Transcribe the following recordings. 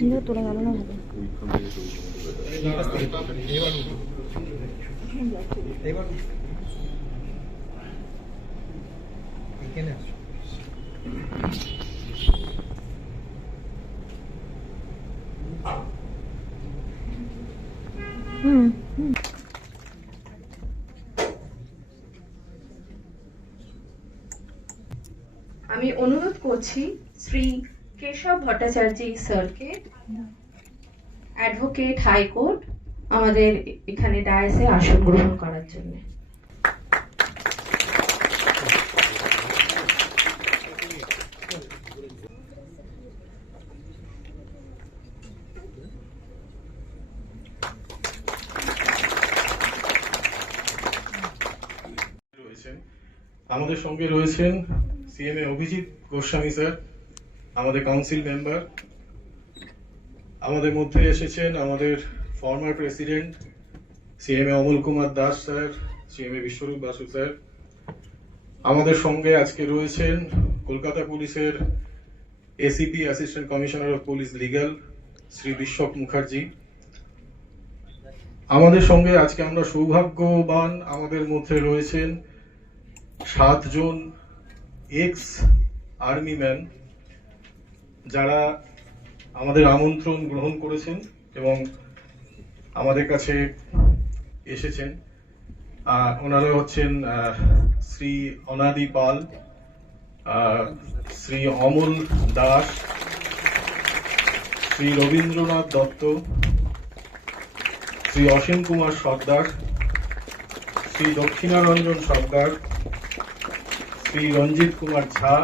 পিছন থেকে তোলা গেল না ভাবে। আমি অনুরোধ করছি শ্রী কেশব ভট্টাচার্য স্যারকে, অ্যাডভোকেট হাইকোর্ট, আমাদের এখানে ডায়াসে আসন গ্রহণ করার জন্য। আমাদের সঙ্গে রয়েছেন সিএমএ অভিজিৎ গোস্বামী স্যার, আমাদের কাউন্সিল মেম্বার। আমাদের মধ্যে এসেছেন আমাদের former president CMA Amal Kumar Das sir, CMA Biswarup Basu sir. আমাদের সঙ্গে আজকে রয়েছেন কলকাতা পুলিশের ACP, assistant commissioner of police legal, Shri Bishwak Mukherjee. আমাদের সঙ্গে আজকে আমরা সৌভাগ্যবান, আমাদের মধ্যে রয়েছেন 7 জন এক্স আর্মি ম্যান, যারা আমাদের আমন্ত্রণ গ্রহণ করেছেন এবং আমাদের কাছে এসেছেন। ওনারা হচ্ছেন শ্রী অনাদি পাল, শ্রী অমল দাস, শ্রী রবীন্দ্রনাথ দত্ত, শ্রী অসীম কুমার সর্দার, শ্রী দক্ষিণারঞ্জন সর্দার, শ্রী রঞ্জিত কুমার ঝা,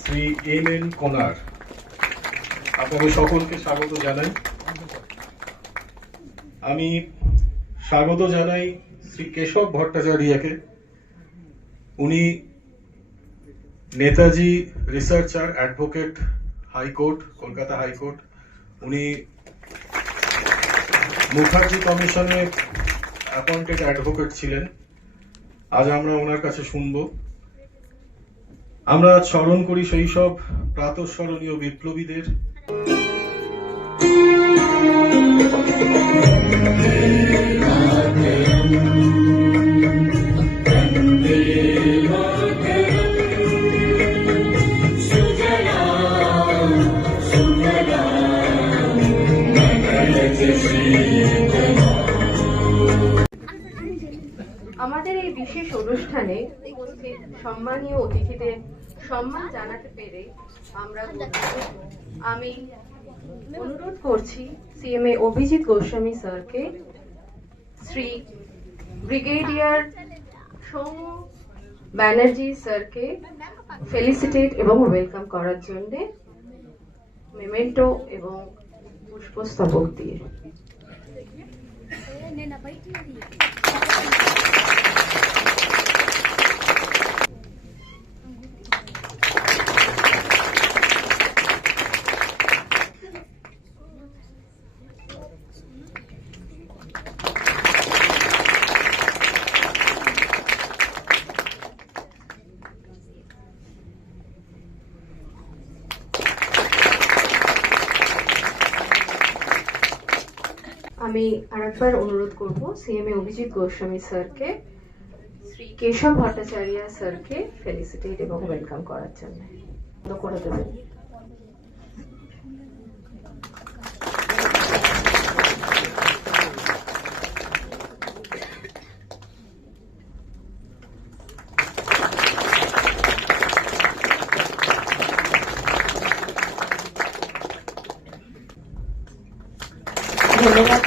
শ্রী এম.এন. কোনার। আপনাদের সকলকে স্বাগত জানাই। আমি স্বাগত জানাই শ্রী কেশব ভট্টাচার্যকে। উনি Netaji researcher, advocate high court, Kolkata high court. উনি মুখার্জি কমিশনে অ্যাপয়েন্টেড অ্যাডভোকেট ছিলেন। আজ আমরা ওনার কাছে শুনব। আমরা স্মরণ করি সেই সব প্রাতঃস্মরণীয় বিপ্লবীদের। আমাদের এই বিশেষ অনুষ্ঠানে উপস্থিত সম্মানীয় অতিথিদের সম্মান জানাতে পেরে আমরা গর্বিত। আমি অনুরোধ করছি সিএমএ অভিজিৎ গোস্বামী স্যারকে শ্রী ব্রিগেডিয়ার সৌম্য ব্যানার্জি স্যারকে ফেলিসিটেট এবং ওয়েলকাম করার জন্য মেমেন্টো এবং পুষ্পস্তবক দিয়ে। আমি আরেকবার অনুরোধ করব সিএমএ অভিজিৎ গোস্বামী স্যারকে শ্রী কেশব ভট্টাচার্য স্যারকে ফেলিসিটেট এবং ওয়েলকাম করার জন্য করে দেবেন। ধন্যবাদ।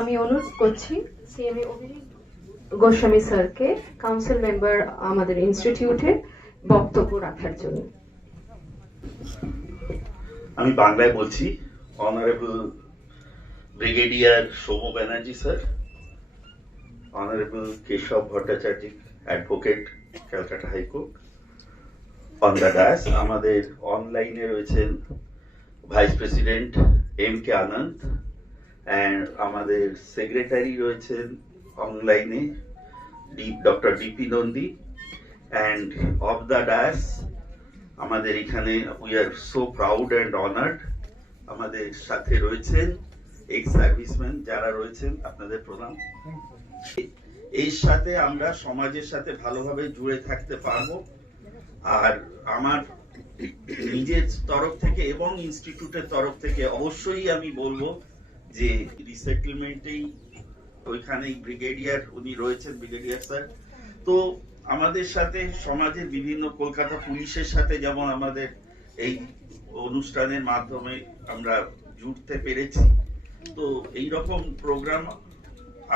আমি অনুরোধ করছি সিএমএ অভিজিৎ গোস্বামী স্যারকে কাউন্সিল মেম্বার আমাদের ইনস্টিটিউটে বক্তব্য রাখার জন্য। আমি বাংলায় বলছি। Honourable brigadier Soumya Banerjee sir, honourable Keshab Bhattacharya advocate, Calcutta high court, on the dais. আমাদের অনলাইনে রয়েছেন vice president M.K. Anand, and আমাদের সেক্রেটারি রয়েছেন অনলাইনে doctor DP Nandi, and of the dais আমাদের এখানে we are so proud and honored আমাদের সাথে রয়েছেন এক্স সার্ভিসম্যান যারা রয়েছেন, আপনাদের প্রণাম। এর সাথে আমরা সমাজের সাথে ভালোভাবে জুড়ে থাকতে পারবো। আর আমার নিজের তরফ থেকে এবং ইনস্টিটিউটের তরফ থেকে অবশ্যই আমি বলবো যে রিসেটেলমেন্টেই ওইখানেই ব্রিগেডিয়ার উনি রয়েছেন, ব্রিগেডিয়ার স্যার। তো আমাদের সাথে সমাজের বিভিন্ন কলকাতা পুলিশের সাথে যেমন আমাদের এই অনুষ্ঠানের মাধ্যমে আমরা জুড়তে পেরেছি, তো এই রকম প্রোগ্রাম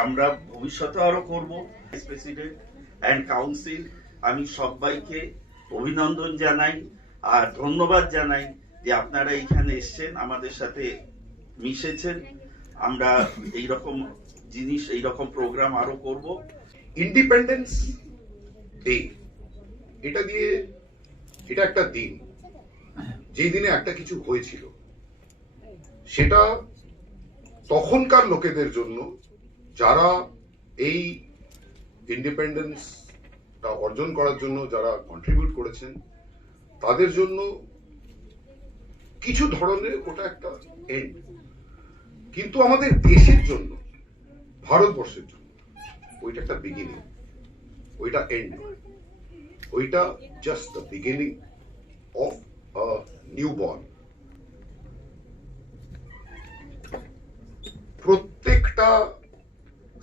আমরা ভবিষ্যতে আরো করব। প্রেসিডেন্ট অ্যান্ড কাউন্সিল আমি সবাইকে অভিনন্দন জানাই আর ধন্যবাদ জানাই যে আপনারা এখানে এসেছেন, আমাদের সাথে মিশেছেন। আমরা এই রকম জিনিস, এই রকম প্রোগ্রাম আরো করব। ইন্ডিপেন্ডেন্স ডে, এটা একটা দিন, যেই দিনে একটা কিছু হয়েছিল, সেটা তখনকার লোকেদের জন্য যারা এই ইন্ডিপেন্ডেন্সটা অর্জন করার জন্য যারা কন্ট্রিবিউট করেছেন, তাদের জন্য কিছু ধরনের ওটা একটা এন্ড। কিন্তু আমাদের দেশের জন্য, ভারতবর্ষের জন্য ওইটা একটা বিগিনিং, ওইটা এন্ড নয়, ওইটা just the beginning of a new born. প্রত্যেকটা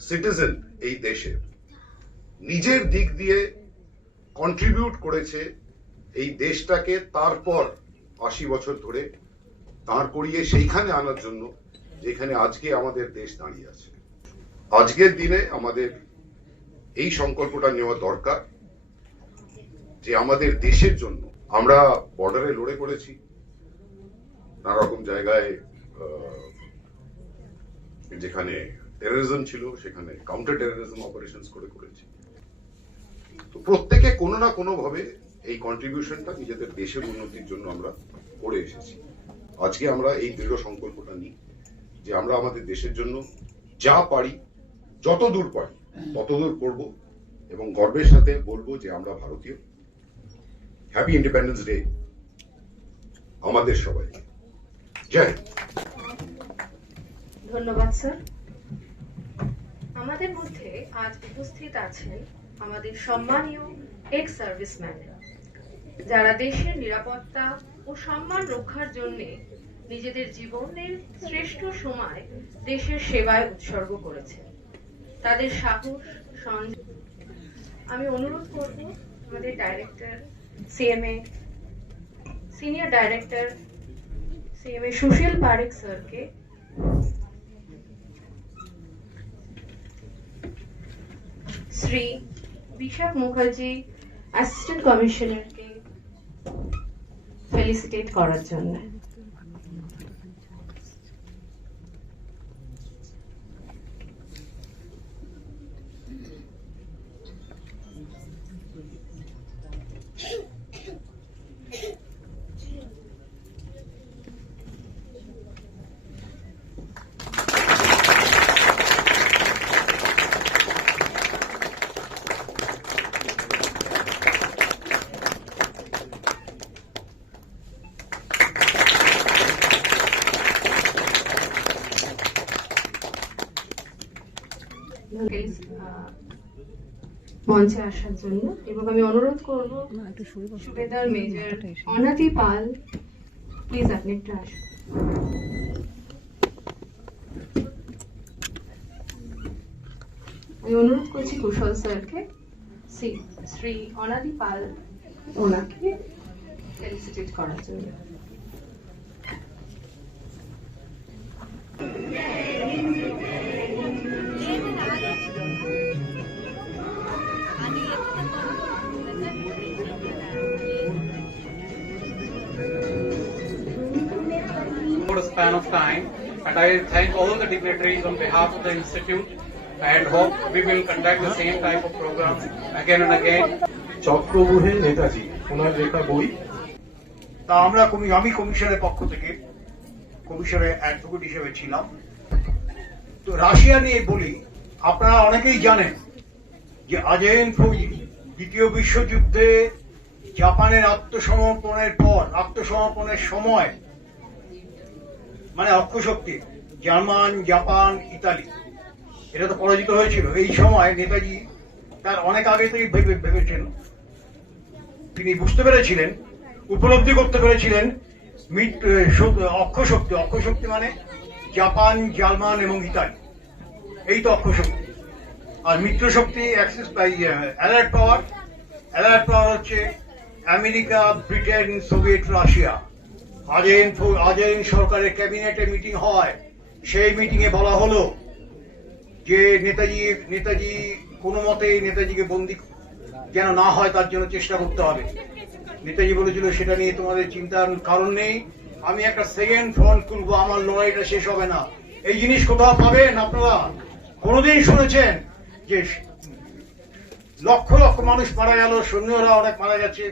সিটিজেন এই দেশের নিজের দিক দিয়ে কন্ট্রিবিউট করেছে এই দেশটাকে তারপর 80 বছর ধরে দাঁড় করিয়ে সেইখানে আনার জন্য যেখানে আজকে আমাদের দেশ দাঁড়িয়ে আছে। আজকের দিনে আমাদের এই সংকল্পটা নেওয়া দরকার যে আমাদের দেশের জন্য আমরা বর্ডারে লড়ে করেছি, নানা রকম জায়গায় যেখানে টেররিজম ছিল সেখানে কাউন্টার টেররিজম অপারেশনস করেছি। তো প্রত্যেকে কোনো না কোনো ভাবে এই কন্ট্রিবিউশনটা নিজেদের দেশের উন্নতির জন্য আমরা করে এসেছি। আজকে আমরা এই দৃঢ় সংকল্পটা নিই যে আমরা আমাদের দেশের জন্য যা পারি, যত দূর পারি তত দূর করব এবং গর্বের সাথে বলবো যে আমরা ভারতীয়। হ্যাপি ইন্ডিপেন্ডেন্স ডে আমাদের সবাইকে। জয় হিন্দ। ধন্যবাদ স্যার। আমাদের মধ্যে আজ উপস্থিত আছেন আমাদের সম্মানীয় এক্স সার্ভিসম্যান, যারা দেশের নিরাপত্তা ও সম্মান রক্ষার জন্য নিজেদের জীবনের শ্রেষ্ঠ সময় দেশের সেবায় উৎসর্গ করেছেন। তাদের সাহস, সংযম। আমি অনুরোধ করব আমাদের director CMA, senior director CMA Sushil Parekh স্যারকে শ্রী বিশাখ মুখার্জি অ্যাসিস্ট্যান্ট কমিশনারকে ফেলিসিটেট করার জন্য। মঞ্চে আসার জন্য এবং আমি অনুরোধ করব সুবেদার মেজর অনাদি পাল, প্লিজ আপনি একটু আসুন। আমি অনুরোধ করছি কুশল স্যারকে শ্রী অনাদি পাল ওনাকে ফেলিসিটেট করার জন্য। A span of time, and I thank all the dignitaries on behalf of the institute and hope we will conduct the same type of program again and again. চক্রবুহে Netaji, ওনার লেখা বই। তা আমি কমিশনের পক্ষ থেকে কমিশনের অ্যাডভোকেট হিসেবে ছিলাম। তো রাশিয়া নিয়ে বলি, আপনারা অনেকেই জানেন যে আজেইন ফৌজি দ্বিতীয় বিশ্বযুদ্ধে জাপানের আত্মসমর্পণের সময়, মানে অক্ষশক্তি জার্মান, জাপান, ইতালি, এটা তো পরাজিত হয়েছিল। এই সময় নেতাজি তার অনেক আগে থেকে ভেবেছেন, তিনি বুঝতে পেরেছিলেন, উপলব্ধি করতে পেরেছিলেন অক্ষশক্তি মানে জাপান, জার্মান এবং ইতালি, এই তো অক্ষশক্তি। আর মিত্রশক্তি অ্যাক্সিস বাই অ্যালার্ট পাওয়ার হচ্ছে আমেরিকা, ব্রিটেন, সোভিয়েত রাশিয়া। আজেইন সরকারের ক্যাবিনেটে মিটিং হয়, সেই মিটিং এ বলা হলো যে নেতাজি কোনো মতেই নেতাজিকে বন্দী যেন না হয় তার জন্য চেষ্টা করতে হবে। নেতাজি বলেছিল সেটা নিয়ে তোমাদের চিন্তার কারণ নেই, আমি একটা সেকেন্ড ফ্রন্ট খুলবো, আমার লড়াইটা শেষ হবে না। এই জিনিস কোথাও পাবেন আপনারা? কোনোদিন শুনেছেন যে লক্ষ লক্ষ মানুষ মারা গেল, সৈন্যরা অনেক মারা গেছে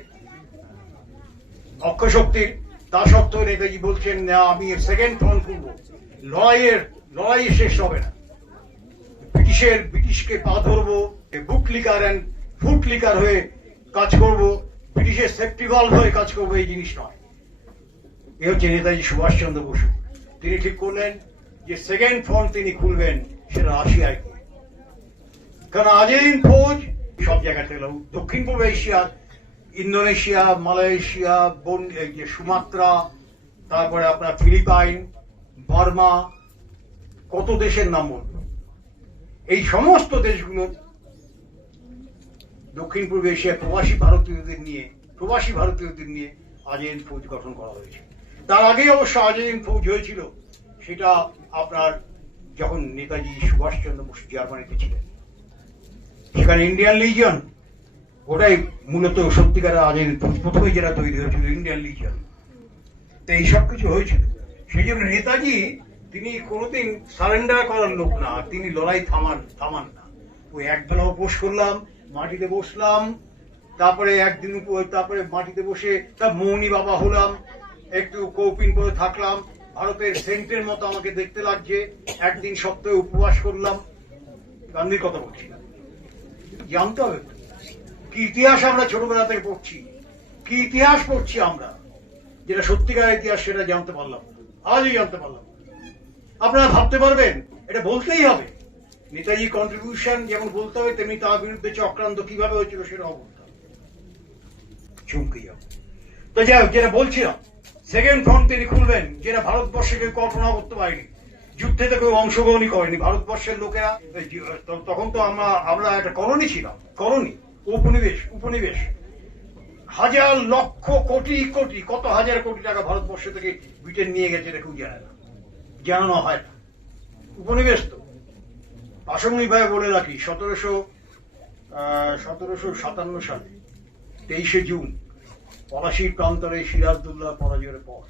অক্ষশক্তির, তা সত্ত্বেও নেতাজি বলছেন না, আমি সেকেন্ড ফ্রন্ট খুলবো, লড়াই শেষ হবে না, ব্রিটিশকে পা ধরবো, বুক লিকার অ্যান্ড ফুট লিকার হয়ে কাজ করব, ব্রিটিশের সেফটি ভালভ হয়ে কাজ করবো, এই জিনিস নয়। এ হচ্ছে নেতাজি সুভাষচন্দ্র বসু। তিনি ঠিক করলেন যে সেকেন্ড ফ্রন্ট তিনি খুলবেন, সেটা রাশিয়ায়। কারণ আজেইন ফৌজ সব জায়গা থেকে, দক্ষিণ পূর্ব এশিয়া, ইন্দোনেশিয়া, মালয়েশিয়া, সুমাত্রা, তারপরে আপনার ফিলিপাইন, বার্মা, কত দেশের নাম বলব, এই সমস্ত দেশগুলো দক্ষিণ পূর্ব এশিয়া প্রবাসী ভারতীয়দের নিয়ে আজেইন ফৌজ গঠন করা হয়েছে। তার আগে অবশ্য আজেইন ফৌজ হয়েছিল, সেটা আপনার যখন নেতাজি সুভাষচন্দ্র বসু জার্মানিতে ছিলেন, সেখানে ইন্ডিয়ান লিজিয়ন, ওটাই মূলত সত্যিকারের আজেইন ফৌজ প্রথমে যেটা তৈরি হয়েছিল, ইন্ডিয়ান লিজিয়ন। তো এই সব কিছু হয়েছিল। সেই জন্য নেতাজি তিনি কোনোদিন সারেন্ডার করার লোক না, তিনি লড়াই থামান না। ওই একবেলা উপোস করলাম, মাটিতে বসলাম, তারপরে তারপরে মাটিতে বসে তার মৌনী বাবা হলাম, একটু কৌপিন করে থাকলাম, ভারতের সেন্টের মতো আমাকে দেখতে লাগছে, একদিন সপ্তাহে উপবাস করলাম। গান্ধীর কথা বলছি না, জানতে হবে কি ইতিহাস আমরা ছোটবেলা থেকে পড়ছি, কি ইতিহাস পড়ছি আমরা, যেটা সত্যিকারের ইতিহাস সেটা জানতে পারলাম, আজই জানতে পারলাম। আপনারা ভাবতে পারবেন, এটা বলতেই হবে। নেতাজি কন্ট্রিবিউশন যেমন বলতে হবে, তেমনি তার বিরুদ্ধে চক্রান্ত কিভাবে হয়েছিল সেটাও বলতে হবে। চমকে যাবে। তো যাই হোক, যেটা বলছিলাম, সেকেন্ড ফ্রন্ট তিনি খুলবেন, যেটা ভারতবর্ষে কেউ কল্পনা করতে পারেনি, যুদ্ধে তো কেউ অংশগ্রহণই করেনি। ভারতবর্ষের লোকেরা তখন তো আমরা একটা কলোনি ছিলাম, কলোনি, উপনিবেশ। হাজার লক্ষ কোটি কত হাজার কোটি টাকা ভারতবর্ষ থেকে ব্রিটেন নিয়ে গেছে, এটা কেউ জানে না, জানানো হয় না। উপনিবেশ তো প্রাসঙ্গিকভাবে বলে রাখি, 1757 সালে 23শে জুন পলাশির প্রান্তরে সিরাজদৌল্লাহ পরাজয়ের পর,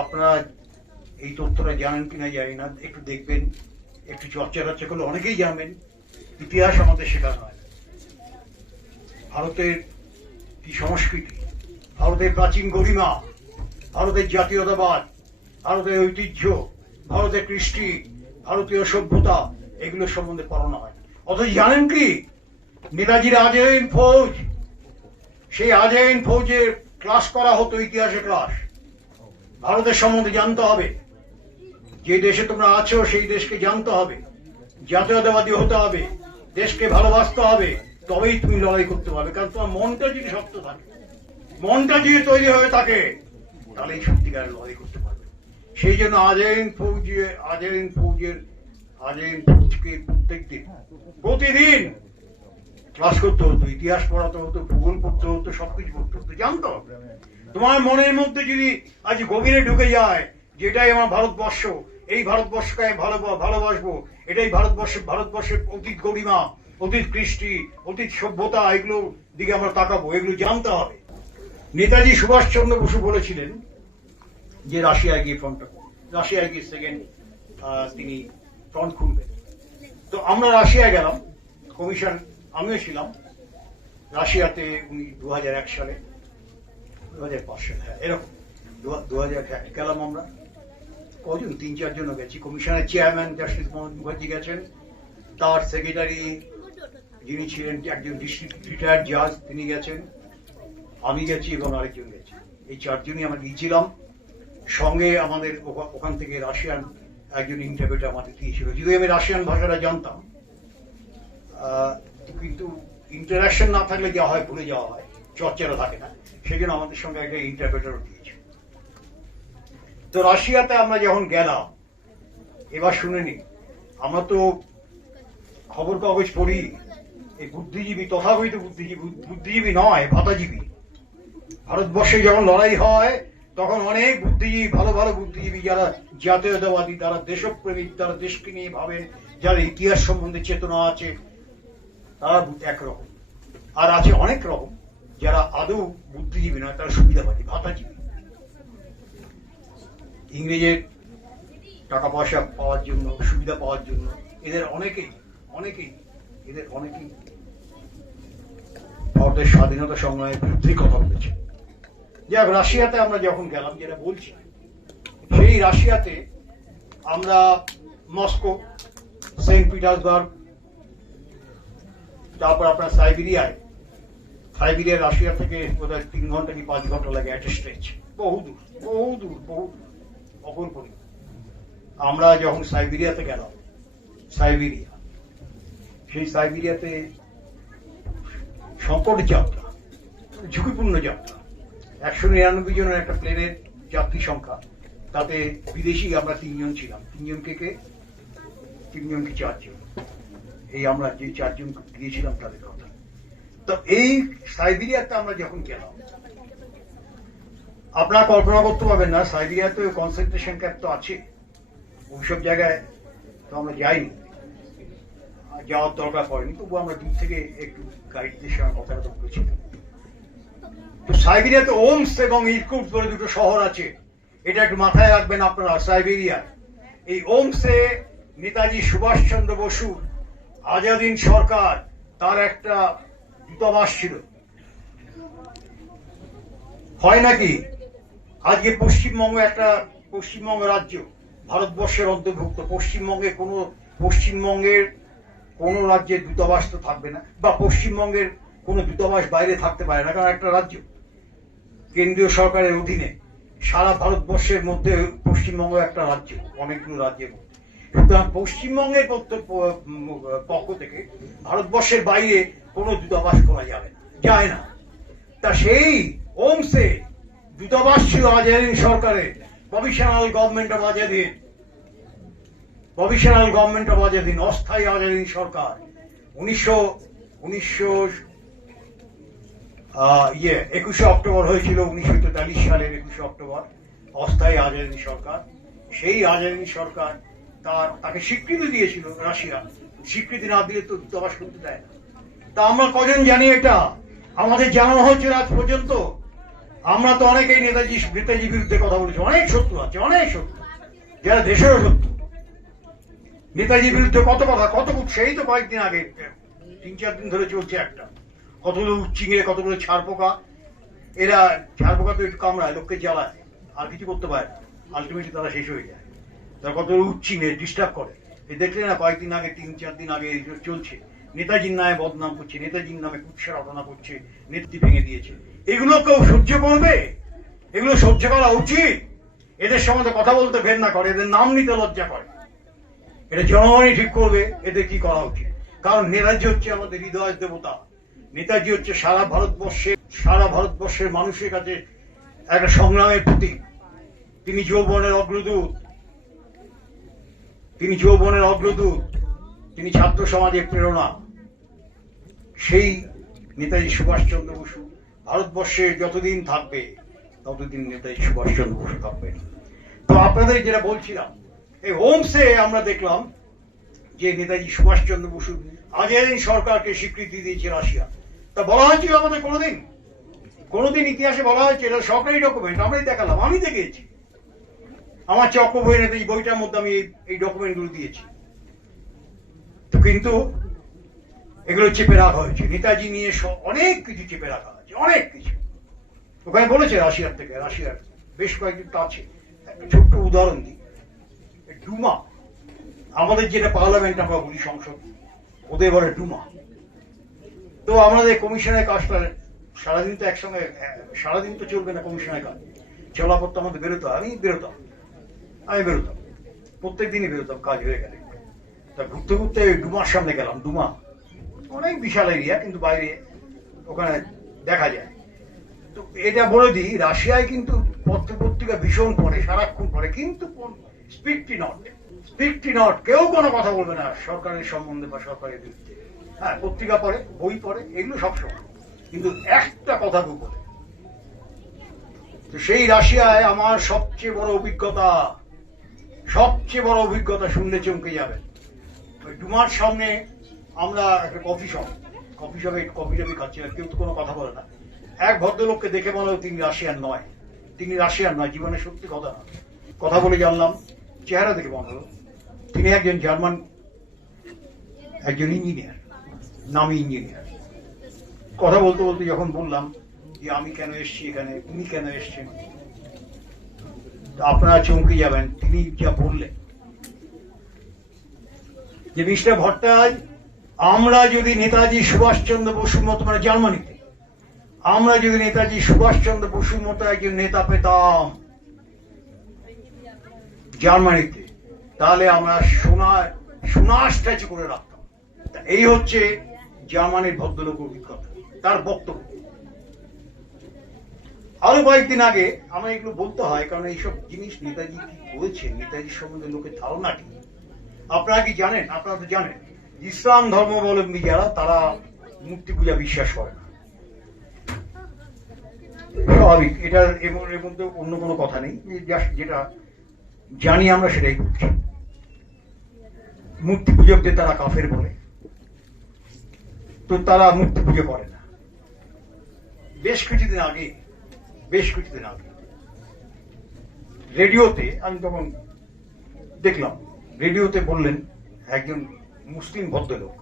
আপনারা এই তথ্যটা জানেন কিনা জানি না, একটু দেখবেন, একটু চর্চা করলে অনেকেই জানবেন। ইতিহাস আমাদের শেখানো হয়। ভারতের কি সংস্কৃতি, ভারতের প্রাচীন গরিমা, ভারতের জাতীয়তাবাদ, ভারতের ঐতিহ্য, ভারতের কৃষ্টি, ভারতীয় সভ্যতা, এগুলো সম্বন্ধে পড়ানো হয়। অথচ জানেন কি, নেতাজির আজেইন ফৌজ, সেই আজেইন ফৌজের ক্লাস করা হতো, ইতিহাসের ক্লাস। ভারতের সম্বন্ধে জানতে হবে, যে দেশে তোমরা আছো সেই দেশকে জানতে হবে, জাতীয়তাবাদী হতে হবে, দেশকে ভালোবাসতে হবে, তবেই তুমি লড়াই করতে পারবে। কারণ তোমার মনটা যদি শক্ত থাকে, মনটা যদি তৈরি হয়ে থাকে, তাহলেই সত্যিকারের লড়াই করতে পারবে। সেই জন্য আজেইন ফৌজকে প্রতিদিন ক্লাস করতে হতো, ইতিহাস পড়াতে হতো, ভূগোল পড়তে হতো, সবকিছু পড়তে হতো, জানতে হবে। তোমার মনের মধ্যে যদি আজ গভীরে ঢুকে যায় যে এটাই আমার ভারতবর্ষ, এই ভারতবর্ষকে আমি ভালোবাসবো, এটাই ভারতবর্ষের অতীত গরিমা, অতীত কৃষ্টি, অতীত সভ্যতা, এগুলো দিকে আমরা তাকাবো, এগুলো জানতে হবে। নেতাজি সুভাষচন্দ্র বসু বলেছিলেন যে রাশিয়ায় গিয়ে সেকেন্ড তিনি ফ্রন্ট খুলবেন। তো আমরা রাশিয়ায় গেলাম, কমিশন, আমিও ছিলাম রাশিয়াতে। উনি 2001 সালে, 2005 সালে, এরকম গেলাম আমরা, কজন 3-4 জন গেছি। কমিশনের চেয়ারম্যান জাস্টিস মোহাম্মদ মুখার্জি গেছেন, তার সেক্রেটারি যিনি ছিলেন একজন ডিস্ট্রিক্ট রিটায়ার্ড জাজ তিনি গেছেন, আমি গেছি এবং আরেকজন গেছি। এই 4 জনই আমরা গিয়েছিলাম। সঙ্গে আমাদের ওখান থেকে রাশিয়ান একজন ইন্টারপ্রেটার আমাদের দিয়েছিল। যদি আমি রাশিয়ান ভাষাটা জানতাম, কিন্তু ইন্টারাকশন না থাকলে যা হয় ভুলে যাওয়া হয়, চর্চাটা থাকে না, সেই জন্য আমাদের সঙ্গে একটা ইন্টারপ্রেটারও দিয়েছে। তো রাশিয়াতে আমরা যখন গেলাম, এবার শুনে নি, আমরা তো খবর কাগজ পড়ি, এই বুদ্ধিজীবী তথাকথিত বুদ্ধিজীবী নয়, ভাতাজীবী। ভারতবর্ষে যখন লড়াই হয় তখন অনেক বুদ্ধিজীবী, ভালো ভালো বুদ্ধিজীবী যারা জাতীয়তাবাদী, তারা দেশপ্রেমিক, তারা দেশকে নিয়ে ভাবে, যারা ইতিহাস সম্বন্ধে চেতনা আছে, তারা একরকম। আর আছে অনেক রকম যারা আদৌ বুদ্ধিজীবী নয়, তারা সুবিধাবাদী, ভাতাজীবী। ইংরেজের টাকা পয়সা পাওয়ার জন্য, সুবিধা পাওয়ার জন্য এদের অনেকেই ভারতের স্বাধীনতা সংগ্রামের বিরুদ্ধে কথা বলেছে। যাক, রাশিয়াতে আমরা যখন গেলাম, যেটা বলছি, সেই রাশিয়াতে আমরা মস্কো, সেন্ট পিটার্সবার্গ, তারপর আপনার সাইবেরিয়া রাশিয়া থেকে বোধহয় 3 ঘন্টা কি 5 ঘন্টা লাগে একটা স্ট্রেচ, বহু দূর অকল্পনীয়। আমরা যখন সাইবেরিয়াতে গেলাম, সেই সাইবেরিয়াতে সংকট যাত্রা, ঝুঁকিপূর্ণ যাত্রা। 199 জনের একটা প্লেনের যাত্রী সংখ্যা, তাতে বিদেশি আমরা 3 জন ছিলাম। 3 জনকে 4 জন, এই আমরা যে 4 জন গিয়েছিলাম তাদের কথা। তো এই সাইবেরিয়াতে আমরা যখন গেলাম, আপনারা কল্পনা করতে পারবেন না, সাইবেরিয়াতে কনসেন্ট্রেশন ক্যাম্প তো আছে, ওইসব জায়গায় তো আমরা যাইনি, যাওয়ার দরকার পড়েনি, তবু আমরা দূর থেকে একটু গাইডদের সঙ্গে কথা বলেছিলাম। তো সাইবেরিয়াতে ওমস এবং ইরকুটস্ক বলে 2টো শহর আছে, এটা একটু মাথায় রাখবেন আপনারা। সাইবেরিয়া, এই ওমসে নেতাজি সুভাষচন্দ্র বসুর আজাদিন সরকার, তার একটা দূতাবাস ছিল। হয় নাকি আজকে পশ্চিমবঙ্গ রাজ্য ভারতবর্ষের অন্তর্ভুক্ত, পশ্চিমবঙ্গের কোন রাজ্যের দূতাবাস তো থাকবে না, বা পশ্চিমবঙ্গের কোন দূতাবাস বাইরে থাকতে পারে না, কারণ একটা রাজ্য কেন্দ্রীয় সরকারের অধীনে। সারা ভারতবর্ষের মধ্যে পশ্চিমবঙ্গ একটা রাজ্য, অনেকগুলো রাজ্যের মধ্যে। সুতরাং পশ্চিমবঙ্গের পক্ষ থেকে ভারতবর্ষের বাইরে কোনো দূতাবাস করা যায় না। তা সেই ওমসে দূতাবাস ছিল আজাদিন সরকারের, প্রভিশনাল গভর্নমেন্ট অফ আজাদিন, অস্থায়ী আজাদিন সরকার। 21শে অক্টোবর হয়েছিল 1943 সালের 21শে অক্টোবর, অস্থায়ী আজাদিন সরকার। সেই আজাদিন সরকার তাকে স্বীকৃতি দিয়েছিল রাশিয়া, স্বীকৃতি না দিলে তো দূতাবাস করতে দেয় না। তা আমরা কজন জানি এটা? আমাদের জানানো হয়েছিল আজ পর্যন্ত। আমরা তো অনেকেই নেতাজি বিরুদ্ধে কথা বলেছি, অনেক শত্রু আছে, অনেক শত্রু, যারা দেশেরও শত্রু। নেতাজির বিরুদ্ধে কত কথা, কত, সেই তো কয়েকদিন আগে 3-4 দিন ধরে চলছে একটা, কতগুলো উচ্চিঙে, কতগুলো ছারপোকা। এরা ছারপোকা তো একটু কামড়ায়, লোককে জ্বালায়, আর কিছু করতে পারে না, আলটিমেটলি তারা শেষ হয়ে যায়। তারা কতগুলো উচ্চিঙে ডিস্টার্ব করে। এই দেখলে না, কয়েকদিন আগে, 3-4 দিন আগে চলছে, নেতাজির নামে বদনাম করছে, নেতাজির নামে কুৎসা রটনা করছে, নেত্রী ভেঙে দিয়েছে। এগুলো কেউ সহ্য করবে? এগুলো সহ্য করা উচিত? এদের সম্বন্ধে কথা বলতে ঘেন্না করে, এদের নাম নিতে লজ্জা করে। এটা জনগণই ঠিক করবে এদের কি করা উচিত। কারণ নেতাজি হচ্ছে আমাদের হৃদয় দেবতা, নেতাজি হচ্ছে সারা ভারতবর্ষের মানুষের কাছে একটা সংগ্রামের প্রতীক। তিনি যৌবনের অগ্রদূত, তিনি ছাত্র সমাজের প্রেরণা। সেই নেতাজি সুভাষচন্দ্র বসু ভারতবর্ষে যতদিন থাকবে ততদিন নেতাজি সুভাষচন্দ্র বসু থাকবেন। তো আপনাদের যেটা বলছিলাম, এই হোমসে আমরা দেখলাম যে নেতাজি সুভাষচন্দ্র বসু আজাদিন সরকারকে স্বীকৃতি দিয়েছে রাশিয়া। তা বলা হয়েছিল আমাদের কোনোদিন ইতিহাসে বলা হয়েছে? এটা সরকারি ডকুমেন্ট, আমরাই দেখালাম, আমি দেখেছি। আমার চক্র বই নেতাজি বইটার মধ্যে আমি এই ডকুমেন্ট গুলো দিয়েছি। তো কিন্তু এগুলো চেপে রাখা হয়েছে, নেতাজি নিয়ে অনেক কিছু চেপে রাখা হয়েছে, অনেক কিছু। ওখানে বলেছে রাশিয়ার বেশ কয়েকদিন তো আছে। একটা ছোট্ট উদাহরণ দিই, ডুমা, আমাদের যেটা পার্লামেন্ট আমরা বলি সংসদ, ওদের বলে ডুমা। তো আমাদের কমিশনের কাজটা সারাদিন তো একসঙ্গে, সারাদিন তো চলবে না কমিশনের কাজ, চলাপথ তো আমাদের বেরোতে হয়। আমি বেরোতাম প্রত্যেক দিনই বেরোতাম কাজ হয়ে গেলে। তা ঘুরতে ঘুরতে ডুমার সামনে গেলাম। ডুমা অনেক বিশাল এরিয়া, কিন্তু বাইরে ওখানে দেখা যায়। তো এটা বলে দিই, রাশিয়ায় কিন্তু পত্র পত্রিকা ভীষণ পড়ে, সারাক্ষণ পড়ে, কিন্তু স্পিকটি নট, কেউ কোনো কথা বলবে না সরকারের সম্বন্ধে বা সরকারের বিরুদ্ধে। হ্যাঁ, পত্রিকা পড়ে, বই পড়ে, এগুলো সবসময়, কিন্তু একটা কথা বলে। তো সেই রাশিয়ায় আমার সবচেয়ে বড় অভিজ্ঞতা শুনলে চমকে যাবে। ওই ডুমার সামনে আমরা একটা কফি শপে কফি খাচ্ছিলাম, কেউ তো কোনো কথা বলে না। এক ভদ্রলোককে দেখে মনে হলো তিনি রাশিয়ান নয়, জীবনে সত্যি কথা বলে জানলাম, চেহারা দেখে মনে হলো তিনি একজন জার্মান, একজন ইঞ্জিনিয়ার, নামী ইঞ্জিনিয়ার। কথা বলতে বলতে যখন বললাম যে আমি কেন এসছি এখানে, উনি কেন এসছেন, আপনারা চমকে যাবেন। তিনি যা বললেন যে মিস্টার ভট্টাচার্য, আমরা যদি নেতাজি সুভাষচন্দ্র বসুর মতো, মানে জার্মানিতে, আমরা যদি নেতাজি সুভাষচন্দ্র বসুর মতো একজন নেতা পেতাম জার্মানিতে, তাহলে আমরা সোনার স্ট্যাচু করে রাখতাম। এই হচ্ছে জার্মানির ভদ্রলোক অভিজ্ঞতা, তার বক্তব্য। আরো কয়েকদিন আগে, আমার এগুলো বলতে হয় কারণ এইসব জিনিস নেতাজি কি করেছেন, নেতাজির সম্বন্ধে লোকের ধারণা কি, আপনারা কি জানেন? আপনারা তো জানেন ইসলাম ধর্মাবলম্বী যারা, তারা মূর্তি পূজা বিশ্বাস করে না, স্বাভাবিক। এটার এর মধ্যে অন্য কোনো কথা নেই, যেটা জানি আমরা সেটাই বলছি। মূর্তি পূজকদের তারা কাফের বলে, তো তারা মূর্তি পুজো করে না। বেশ কিছুদিন আগে রেডিওতে, আমি তখন দেখলাম, রেডিওতে বললেন একজন মুসলিম ভদ্রলোক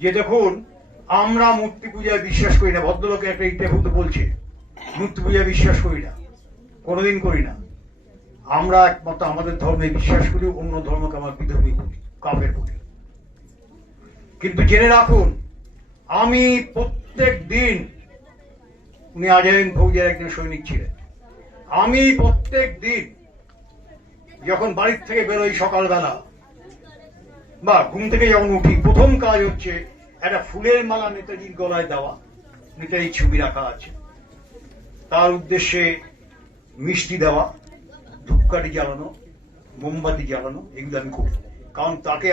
যে দেখুন, আমরা মূর্তি পূজায় বিশ্বাস করি না। ভদ্রলোক একটা ইন্টারভিউতে বলছে, মূর্তি পূজায় বিশ্বাস করি না, কোনোদিন করি না, আমরা একমাত্র আমাদের ধর্মে বিশ্বাস করি, অন্য ধর্মকে আমার বিধর্মী বলি, কাফের বলি। কিন্তু জেনে রাখুন, আমি প্রত্যেক দিন, উনি আজাদিন ফৌজের একজন সৈনিক ছিলেন, আমি প্রত্যেক দিন যখন বাড়ির থেকে বেরোই সকালবেলা বা ঘুম থেকে যখন উঠি, প্রথম কাজ হচ্ছে একটা ফুলের মালা নেতাজির গলায় দেওয়া, নেতাজির ছবি রাখা আছে, তার উদ্দেশ্যে মিষ্টি দেওয়া, ধূপকাঠি জ্বালানো, মোমবাতি জ্বালানো, এগুলো আমি করি। কারণ তাকে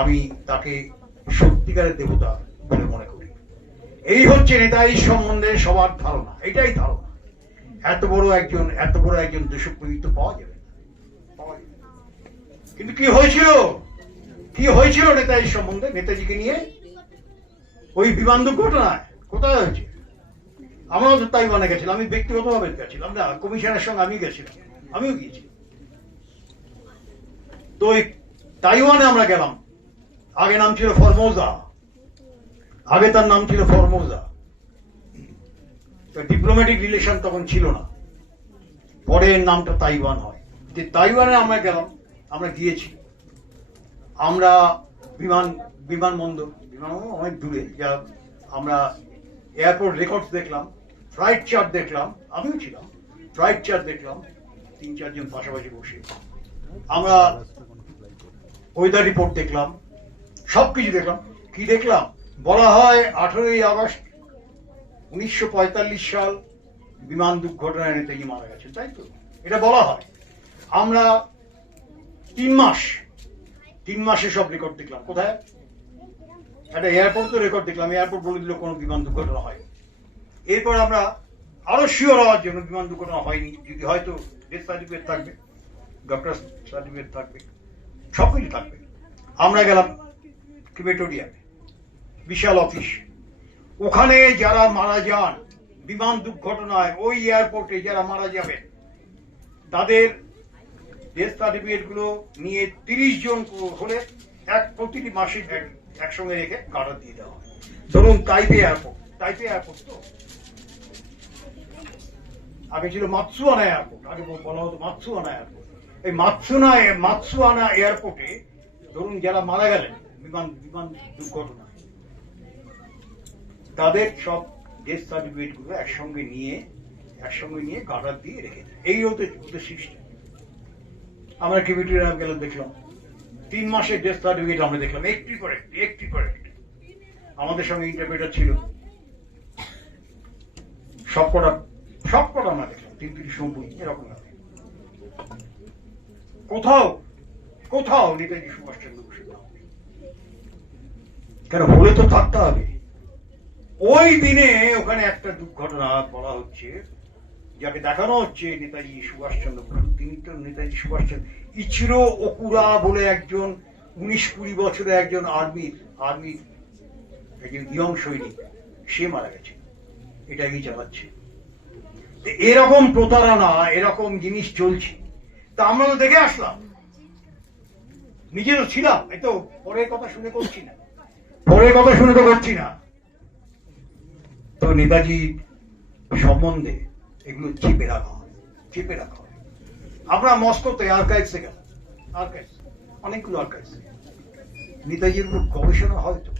আমি তাকে সত্যিকারের দেবতা বলে মনে করি। এই হচ্ছে নেতাজির সম্বন্ধে সবার ধারণা, এটাই ধারণা। এত বড় একজন দেশপ্রেমিক তো পাওয়া যাবে না। কিন্তু কি হয়েছিল নেতাজির সম্বন্ধে, নেতাজিকে নিয়ে ওই বিমান দুর্ঘটনায়? কোথায় হয়েছে? আমরাও তো তাইওয়ানে গেছিলাম, আমি ব্যক্তিগতভাবে গেছিলাম না, কমিশনের সঙ্গে আমিও গিয়েছি। তো ওই তাইওয়ানে আমরা গেলাম, আগে নাম ছিল ফরমোজা, তো ডিপ্লোম্যাটিক রিলেশন তখন ছিল না, পরে এর নামটা তাইওয়ান হয়। যে তাইওয়ানে আমরা গেলাম, আমরা গিয়েছি, আমরা বিমানবন্দর অনেক দূরে, যা আমরা এয়ারপোর্ট রেকর্ডস দেখলাম, ফ্লাইট চার্ট দেখলাম, আমিও ছিলাম, ফ্লাইট চার্ট দেখলাম 3-4 জন পাশাপাশি বসে, আমরা ওয়েদার রিপোর্ট দেখলাম, সবকিছু দেখলাম। কি দেখলাম? বলা হয় 18ই আগস্ট 1945 সাল বিমান দুর্ঘটনায় নেতাজি মারা গেছেন, তাই তো? এটা বলা হয়। আমরা 3 মাসে সব রেকর্ড দেখলাম। কোথায়? একটা এয়ারপোর্ট তো রেকর্ড দেখলাম, এয়ারপোর্ট বলে দিল কোনো বিমান দুর্ঘটনা হয়। এরপর আমরা আরো শিওর হওয়ার জন্য, বিমান দুর্ঘটনা হয়নি, যদি হয়তো ডেথ সার্টিফিকেট থাকবে, ডক্টর সার্টিফিকেট থাকবে, সবকিছু থাকবে। আমরা গেলাম ক্রিমেটোরিয়ামে, বিশাল অফিস, ওখানে যারা মারা যান বিমান দুর্ঘটনায়, ওই এয়ারপোর্টে যারা মারা যাবেন, তাদের ডেথ সার্টিফিকেট গুলো নিয়ে 30 জন হলে প্রতিটি মাসে একসঙ্গে রেখে গার্ডার দিয়ে দেওয়া হয়। ধরুন তাইপে এয়ারপোর্ট তো আগে ছিল মাতসুয়ানা এয়ারপোর্ট, আগে বলা হতো মাতসুয়ানা এয়ারপোর্ট। এই মাতসুয়ানা এয়ারপোর্টে ধরুন যারা মারা গেলেন বিমান দুর্ঘটনা, তাদের সব ডেথ সার্টিফিকেট গুলো একসঙ্গে নিয়ে গার্ডার দিয়ে রেখে দেয়। এই ওদের সিস্টেম। আমরা টিভিটি গেলাম, দেখলাম 3 মাসের ডেথ সার্টিফিকেট আমরা দেখলাম, একটি করে। আমাদের সঙ্গে ইন্টারপ্রেটার ছিল, সবকটা আমরা দেখলাম 390 এরকম। কোথাও নেতাজি সুভাষচন্দ্র বসুর নাম নেই। কেন? হলে তো থাকতে হবে। ওই দিনে ওখানে একটা দুর্ঘটনা বলা হচ্ছে, যাকে দেখানো হচ্ছে নেতাজি সুভাষচন্দ্র বসু। তিনি তো নেতাজি সুভাষচন্দ্র ইচিরো ওকুরা বলে একজন 19-20 বছরের একজন আর্মির একজন ইয়ং সৈনিক, সে মারা গেছে। এটা কি চালাচ্ছে? এরকম প্রতারণা, এরকম জিনিস চলছে। তা আমরা তো দেখে আসলাম, নিজে তো ছিলাম। এই তো পরের কথা শুনে তো করছি না। তো নেতাজি সম্বন্ধে এগুলো চেপে রাখা হয়। আমরা মস্কোতে আর্কাইভসে গেলাম, অনেকগুলো আর্কাইভস। নেতাজির উপর গবেষণা হয় তো,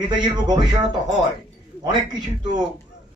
নেতাজির উপর গবেষণা তো হয়, অনেক কিছু তো